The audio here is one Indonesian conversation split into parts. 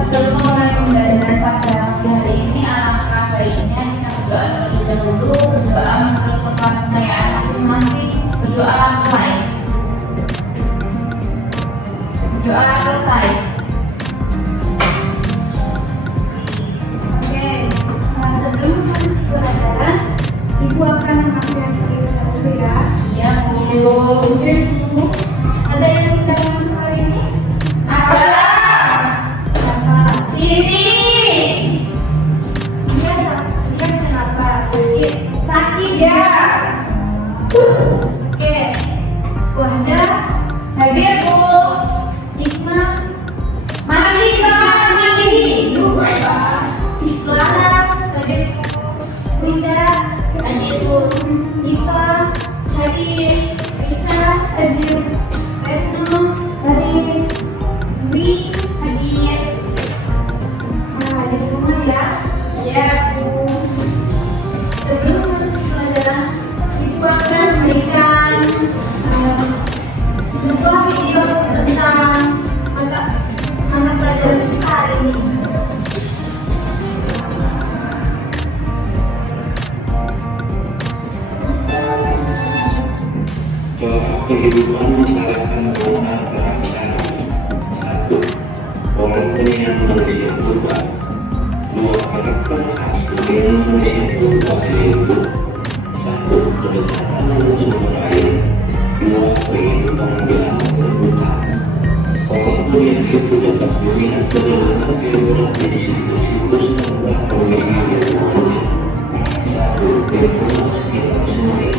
sebelum mulai pembelajaran pada hari ini, alangkah baiknya kita berdoa terlebih dahulu, berdoa menurut kepercayaan masing-masing, berdoa mulai. Berdoa selesai. Oke, sebelum masuk ke pelajaran, Ibu akan mengajarkan dulu ya. Ya, Bu. Ada yang tidak masuk hari ini? Ada. Siapa? Siti. Dia kenapa? Sakit. Sakit ya. Oke. Wahda, Hadir, Bu. Hikmah, Masih lagi. Clara, Hadir, Bu. Winda, Hadir, Bu. Iva, Hadir. Risa, hadir. Retno, hadir. Dwi, Hadir. hadir semua ya. Ya, Bu. Sebelum masuk ke pelajaran, Ibu akan memberikan sebuah video tentang anak pelajaran kita hari ini. Corak kehidupan masyarakat bangsa bangsa. 1. Orang manusia purba. 2. Karakter khas manusia purba yaitu 1. Kedekatan dengan sumber air. 2. Kehidupan di alam terbuka. Orang yang itu dapat melihat bagaimana geografis siklus tentang kondisi lingkungannya. 1. Lingkungan sekitar sungai.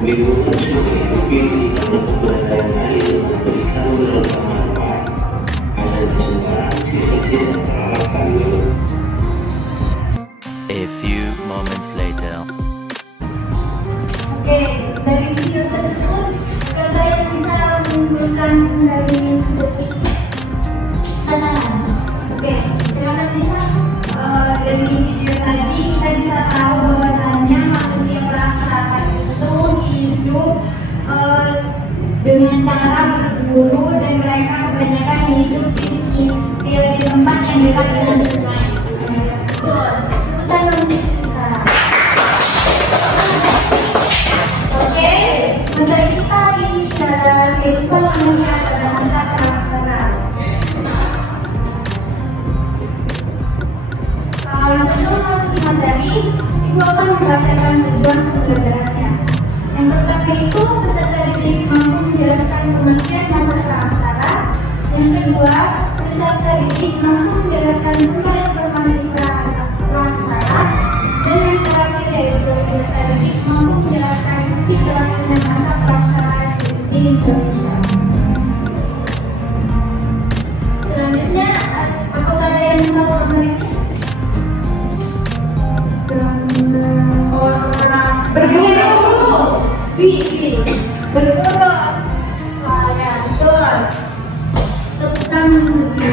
Lingkungan sungai dipilih karena keberadaan air memberikan beberapa manfaat. Ada sebarang sisa-sisa peralatan minum. A few moments later. Oke, dari video tersebut, ada yang bisa menyimpulkan dari tantangan. Oke, silakan Lisa. Dari video tadi kita bisa tahu bahwasannya manusia masyarakat itu hidup dengan cara berburu dan mereka kebanyakan hidup di tempat yang dekat dengan sungai. Betul. Tepuk tangan untuk Lisa. Oke, materi kita hari ini adalah kehidupan manusia pada masa praksana. Sebelum masuk ke materi, Ibu akan membacakan tujuan pembelajarannya. Yang pertama itu, peserta didik mampu menjelaskan pengertian masa praksana. Yang kedua, peserta didik mampu menjelaskan sumber informasi praksana. Dan yang terakhir yaitu peserta didik mampu menjelaskan bukti berlakunya masa praksana di Indonesia. Selanjutnya, apakah ada yang tahu materi ini? Orang berburu. Berburu. Wah, ya, betul. Tepuk tangan untuk Dwi.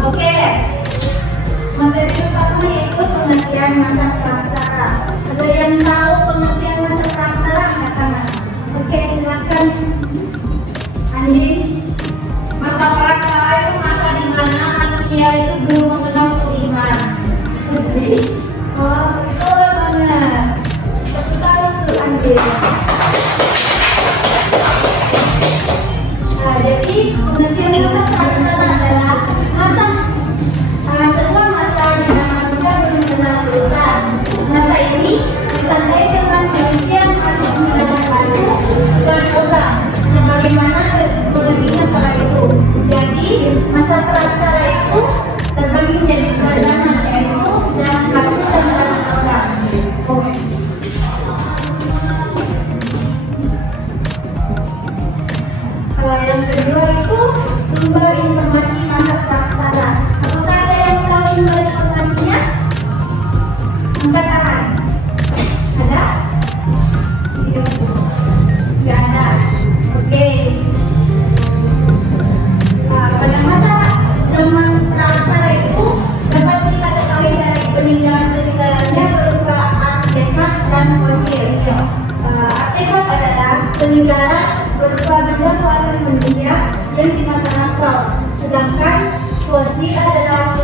Oke, materi pertama yaitu pengertian masa praksana. Ada yang tahu pengertian masa praksana? Angkat tangan. Oke, silakan. Andi. Masa praksana itu masa di mana manusia itu belum mengenal Tuhan. Oh, betul banget. Tepuk tangan untuk Andi. Nah, jadi pengertian masa praksana adalah sebuah masa di mana manusia belum mengenal Tuhan. Masa ini ditandai dengan manusia masih menggunakan batu dan logam, sebagaimana teknologinya kala itu. Jadi masa praksana itu terbagi menjadi dua zaman, yaitu zaman batu dan zaman logam. Yang kedua itu sumber informasi masa praksana. Apakah ada yang tahu sumber informasinya? Angkat tangan. Ada? Iya. Nggak ada. peninggalan berupa benda buatan manusia yang di masa lampau. Sedangkan fosil adalah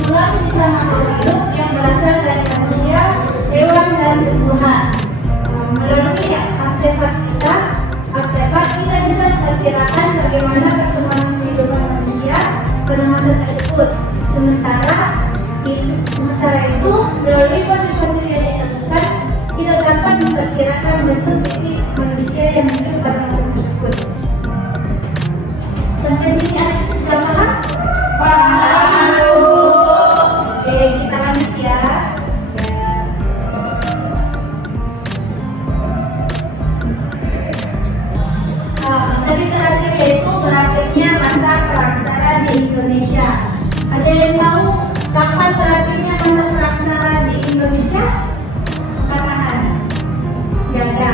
tulang sisa makhluk hidup yang berasal dari manusia, hewan, dan tumbuhan. Melalui artefak kita bisa memperkirakan bagaimana perkembangan kehidupan manusia pada masa tersebut. Sementara itu, melalui fosil-fosil yang ditemukan, tidak dapat memperkirakan bentuk fisik manusia yang hidup pada masa tersebut. Sampai sini ada sudah paham? Paham. Oke, kita lanjut ya. Materi terakhir yaitu berakhirnya masa praksara di Indonesia. Ada yang tahu kapan berakhirnya masa praksara di Indonesia? Katakan. Ya ada.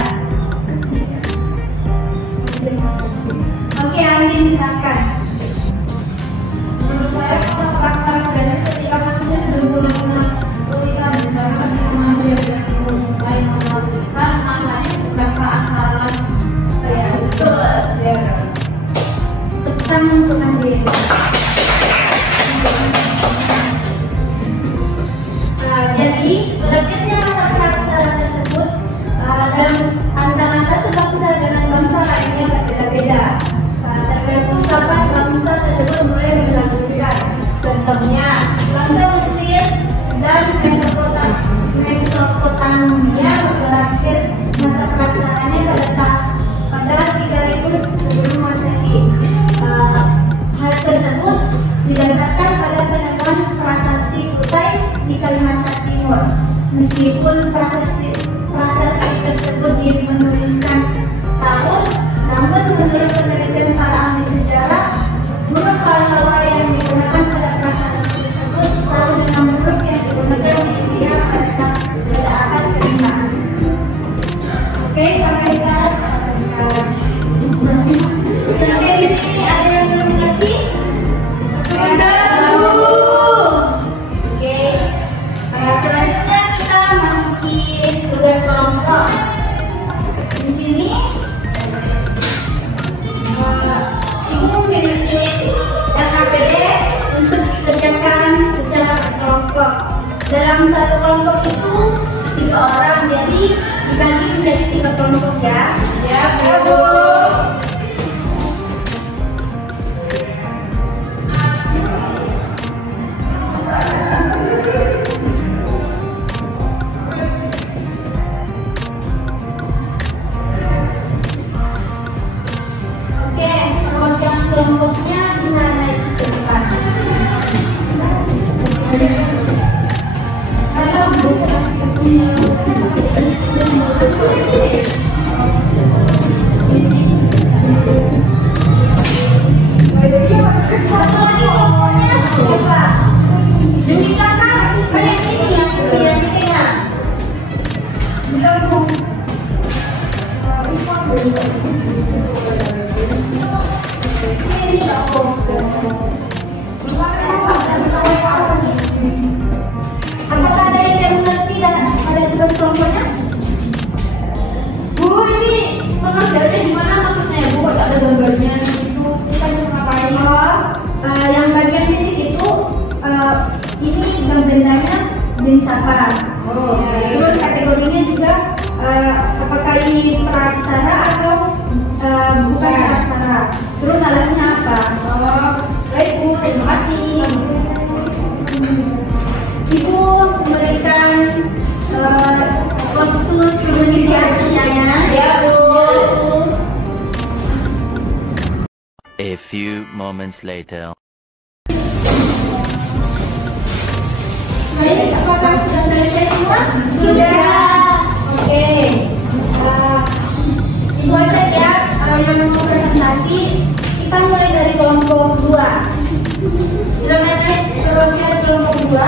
Oke, Andin silakan. Menurut saya masa praksara berakhir ketika manusia sudah mulai mengenal tulisan, karena ketika manusia sudah mulai mengenal tulisan, masanya bukan praksara lagi. Ya, betul. Ya. Tepuk untuk Andin. Jadi, berakhirnya masa praksara tersebut dalam antara satu bangsa dengan bangsa lainnya berbeda-beda. Tergantung kapan bangsa tersebut mulai menggabungkan. Contohnya, bangsa Mesir dan Mesopotamia berakhir masa praksaranya pada 3000 sebelum Masehi. Hal tersebut didasarkan pada penemuan prasasti Kutai di Kalimantan Timur. Meskipun prasasti tersebut menuliskan tahun, namun menurut penelitian para ahli sejarah, huruf Pahlawa yang digunakan pada prasasti tersebut sama dengan huruf yang digunakan di India pada abad ke-5. Oke, sampai sekarang. Sampai di sini ada yang belum mengerti? Oke, selanjutnya kita masukin tugas kelompok. Di sini ibu memiliki LKPD untuk dikerjakan secara berkelompok. Dalam satu kelompok itu 3 orang, jadi dibagi menjadi 3 kelompok ya. Ya, Bu. Kelompoknya bisa naik ke depan. Halo, Bu. Satu lagi kelompoknya coba. Jadi kakak kayak ini yang bikinnya. Belum, Bu. Apakah ada yang mengerti dan ada tugas kelompoknya? Bu, ini pengerjaannya gimana maksudnya ya, Bu? Ada gambarnya gitu, kita bisa ngapain? Yang bagian di situ ini bendanya bin sabar. Terus kategorinya juga apakah ini praksara atau bukan praksara. Terus alatnya apa? Baik, Bu, terima kasih. Ibu memberikan waktu 10 menit hasilnya ya, Bu. A few moments later. Baik, apakah sudah selesai semua? Sudah. Oke. Itu aja ya yang mau presentasi. Kita mulai dari kelompok 2. Silakan naik turunnya kelompok 2.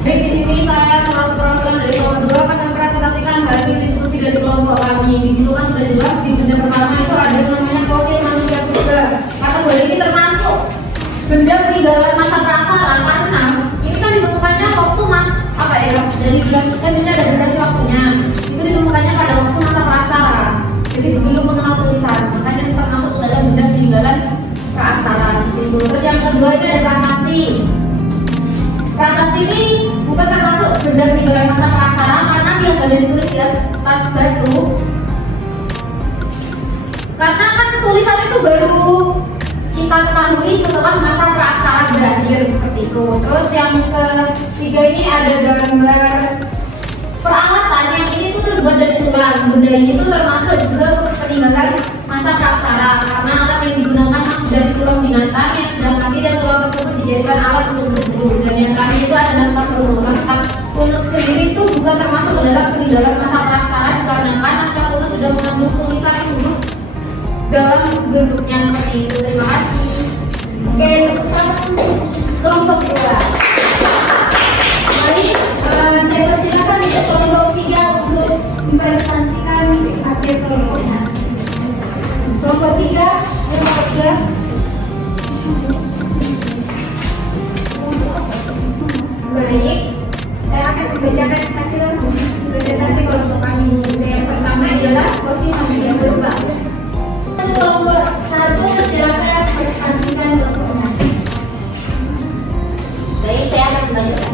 Baik, di sini saya selaku perwakilan dari kelompok 2 akan mempresentasikan hasil diskusi dari kelompok kami. Di situ kan sudah jelas di benda pertama itu ada yang namanya fosil manusia purba. Kategori ini termasuk benda peninggalan masa praksara karena ini kan ditemukannya waktu dari misalnya dari durasi waktunya itu ditemukannya pada waktu masa praksara. kedua itu ada prasasti. Prasasti ini bukan termasuk benda peninggalan masa praksara karena yang ada ditulis di atas batu. Karena kan tulisan itu baru kita ketahui setelah masa praksara berakhir seperti itu. Terus yang ketiga ini ada gambar peralatan yang ini tuh terbuat dari tulang. Benda ini itu termasuk juga peninggalan masa praksara karena alat yang digunakan masih dari tulang binatang yang sudah mati dan tulang tersebut dijadikan alat untuk berburu. Dan yang terakhir itu ada naskah kuno. Naskah kuno sendiri itu bukan termasuk dalam peninggalan masa praksara dikarenakan naskah kuno sudah mengandung tulisan yang dulu dalam bentuknya seperti itu. Terima kasih. Oke, tepuk tangan untuk kelompok 2. Baik, saya persilakan untuk kelompok 3 untuk mempresentasikan hasil kelompoknya. Kelompok 3, kelompok 3. Baik, saya akan membacakan hasil presentasi kelompok kami. Yang pertama adalah posisi manusia purba. Kelompok 1 silakan presentasikan kelompoknya. Baik, saya akan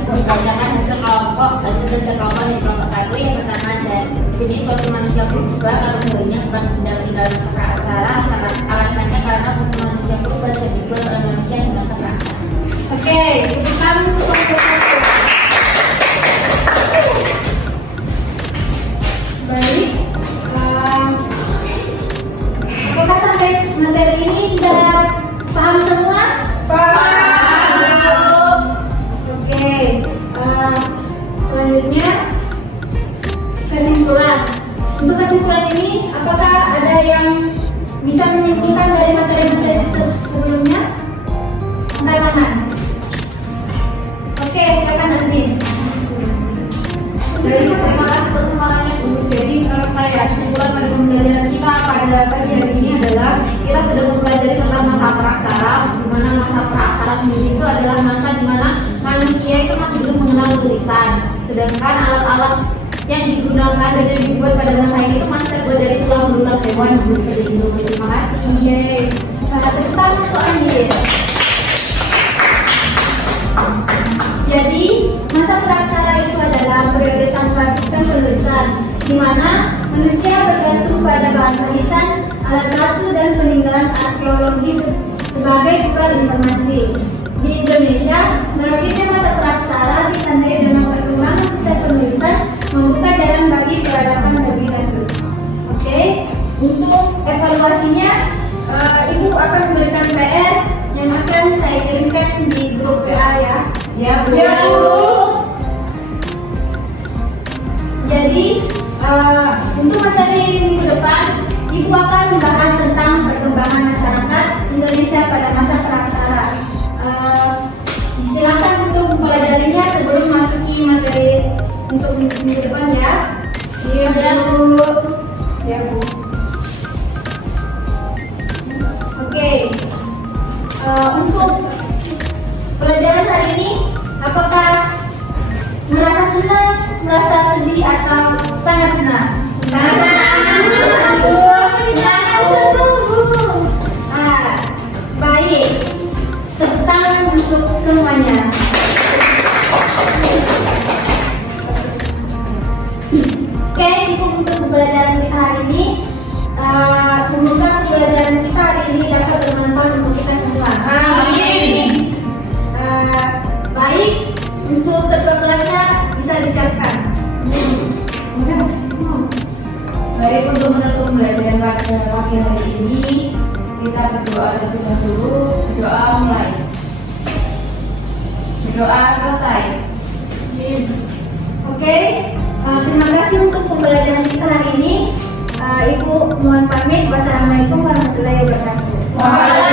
membacakan hasil kelompok di kelompok 1. Yang pertama ada jenis fosil manusia purba, kategorinya bukan benda peninggalan masa praksara. Alasannya karena fosil manusia purba sudah dibuat oleh manusia di masa praksara. Oke, sekarang untuk kelompok 1. Baik, apakah sampai materi ini sudah paham semua? Paham. Oke, selanjutnya kesimpulan. Untuk kesimpulan ini, apakah ada yang bisa menyimpulkan dari materi-materi sebelumnya? Angkat tangan. Oke, silakan nanti. Jadi terima kasih atas kesempatannya Bu. Jadi menurut saya kesimpulan pada pembelajaran kita pada pagi hari ini adalah kita sudah mempelajari tentang masa praksara, di mana masa praksara sendiri itu adalah masa di mana manusia itu masih belum mengenal tulisan, sedangkan alat-alat yang digunakan dan yang dibuat pada masa ini itu masih terbuat dari tulang belulang hewan seperti itu. Terima kasih. Tepuk tangan untuk Andir. Jadi, masa praksara itu adalah periode tanpa sistem penulisan, di mana manusia bergantung pada bahasa lisan, alat batu, dan peninggalan arkeologi sebagai sumber informasi. Di Indonesia, berakhirnya masa praksara ditandai dengan perkembangan sistem penulisan membuka jalan bagi peradaban lebih lanjut. Oke, untuk evaluasinya, Ibu akan memberikan PR yang akan saya kirimkan di grup WA ya. Ya, Bu. Jadi untuk materi minggu depan, Ibu akan membahas tentang perkembangan masyarakat Indonesia pada masa praksara. Silakan untuk mempelajarinya sebelum masuki materi untuk minggu depan ya. Iya, Bu. Ya, Bu. Oke. Untuk pelajaran hari ini, apakah merasa senang, merasa sedih, atau sangat senang? Baik. Tepuk tangan untuk semuanya. Oke, cukup untuk pembelajaran kita hari ini. Semoga pembelajaran kita hari ini dapat bermanfaat untuk kita semua. Amin. Baik, untuk ketua kelasnya bisa disiapkan. Baik, untuk menutup pembelajaran pada pagi hari ini, kita berdoa terlebih dahulu. Berdoa mulai. Berdoa selesai. Oke, terima kasih untuk pembelajaran kita hari ini. Ibu mohon pamit. Wassalamualaikum warahmatullahi wabarakatuh.